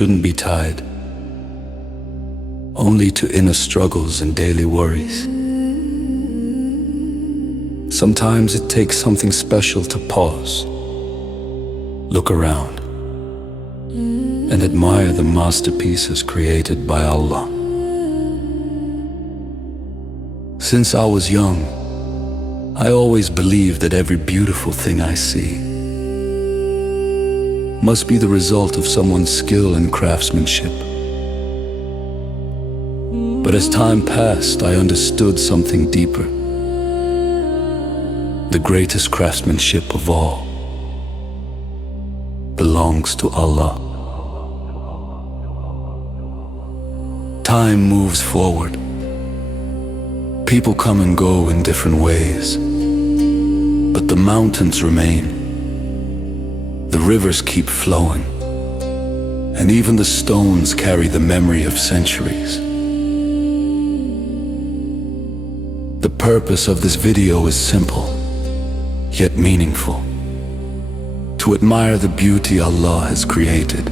shouldn't be tied only to inner struggles and daily worries. Sometimes it takes something special to pause, look around, and admire the masterpieces created by Allah. Since I was young, I always believed that every beautiful thing I see must be the result of someone's skill and craftsmanship. But as time passed, I understood something deeper. The greatest craftsmanship of all belongs to Allah. Time moves forward. People come and go in different ways, but the mountains remain. The rivers keep flowing, and even the stones carry the memory of centuries. The purpose of this video is simple, yet meaningful. To admire the beauty Allah has created,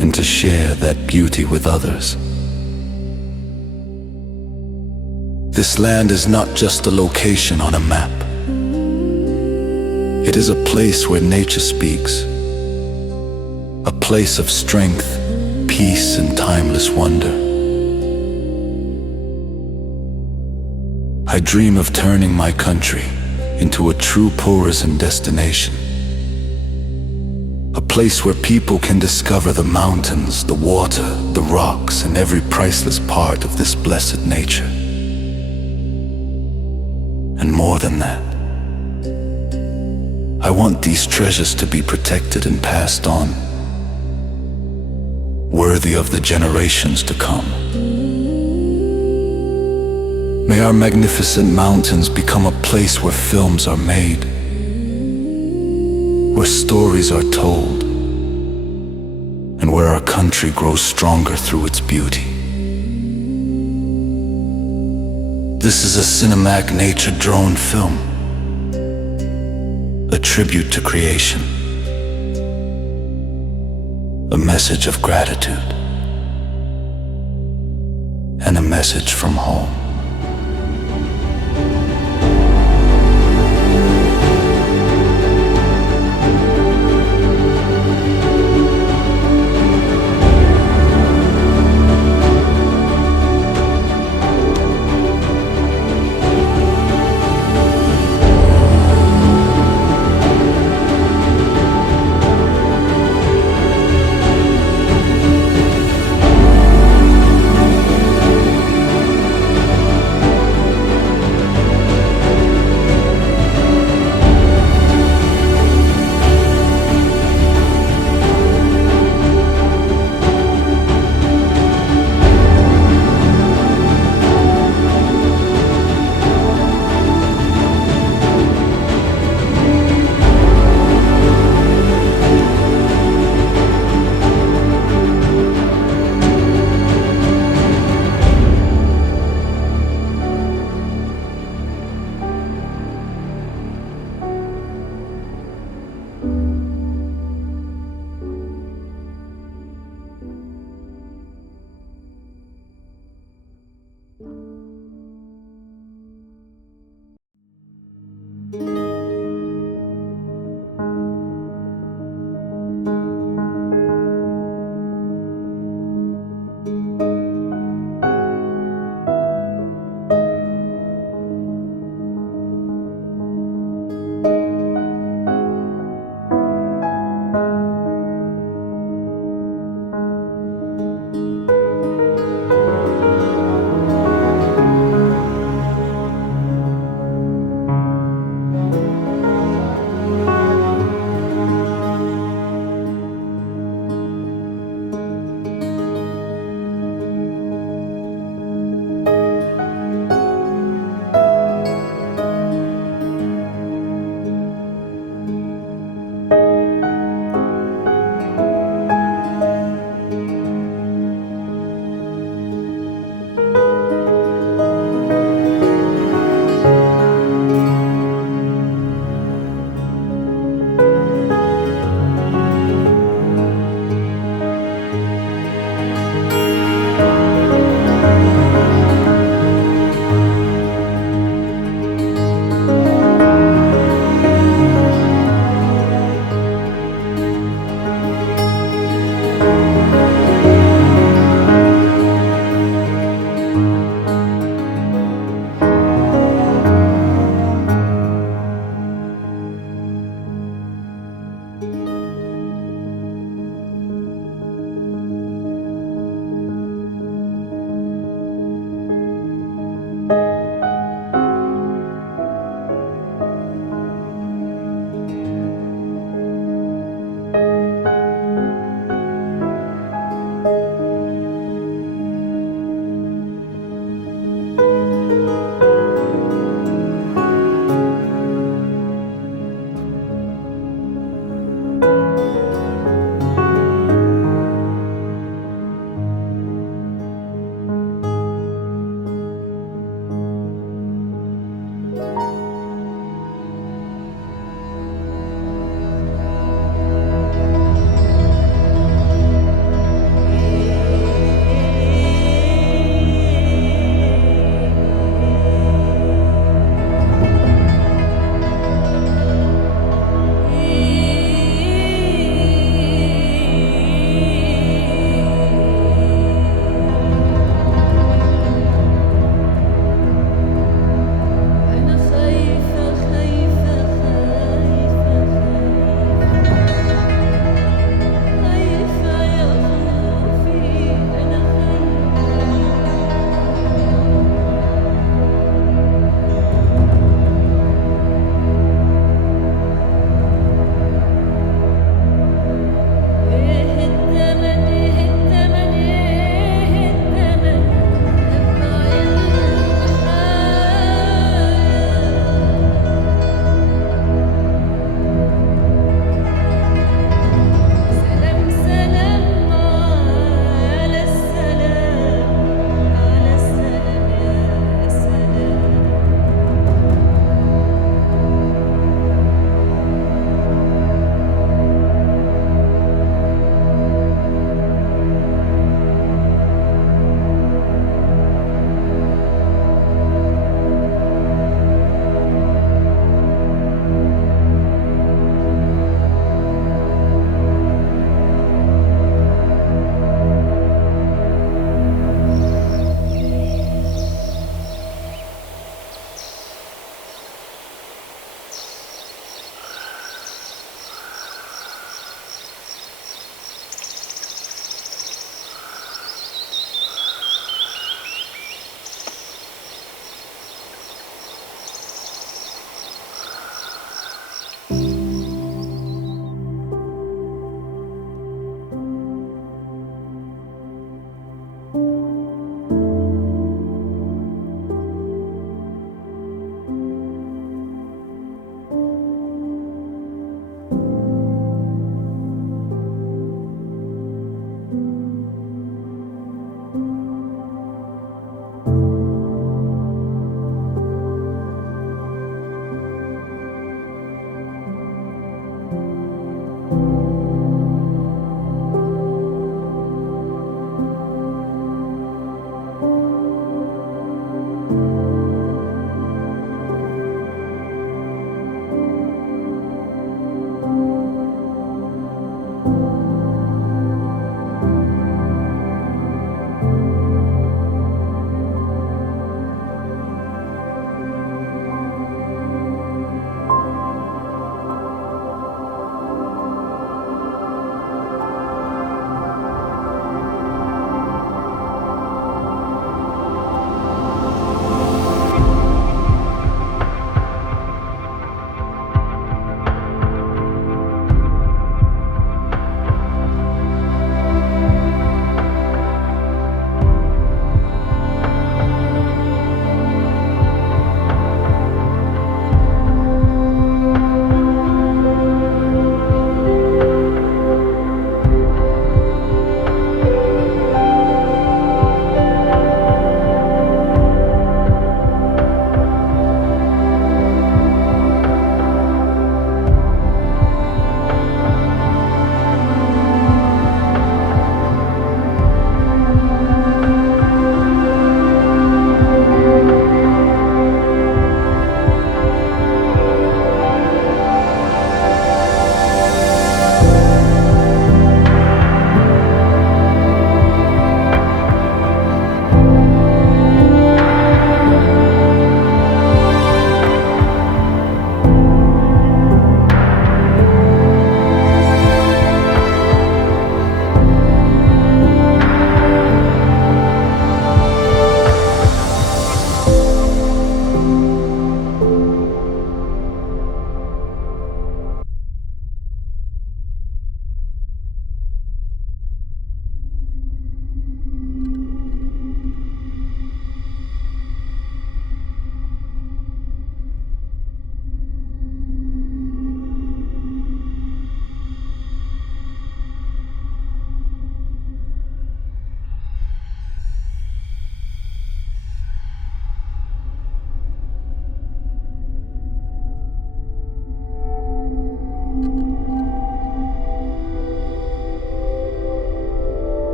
and to share that beauty with others. This land is not just a location on a map. It is a place where nature speaks, a place of strength, peace, and timeless wonder. I dream of turning my country into a true tourism destination, a place where people can discover the mountains, the water, the rocks, and every priceless part of this blessed nature. And more than that, I want these treasures to be protected and passed on, worthy of the generations to come. May our magnificent mountains become a place where films are made, where stories are told, and where our country grows stronger through its beauty. This is a cinematic nature drone film, a tribute to creation, a message of gratitude, and a message from home.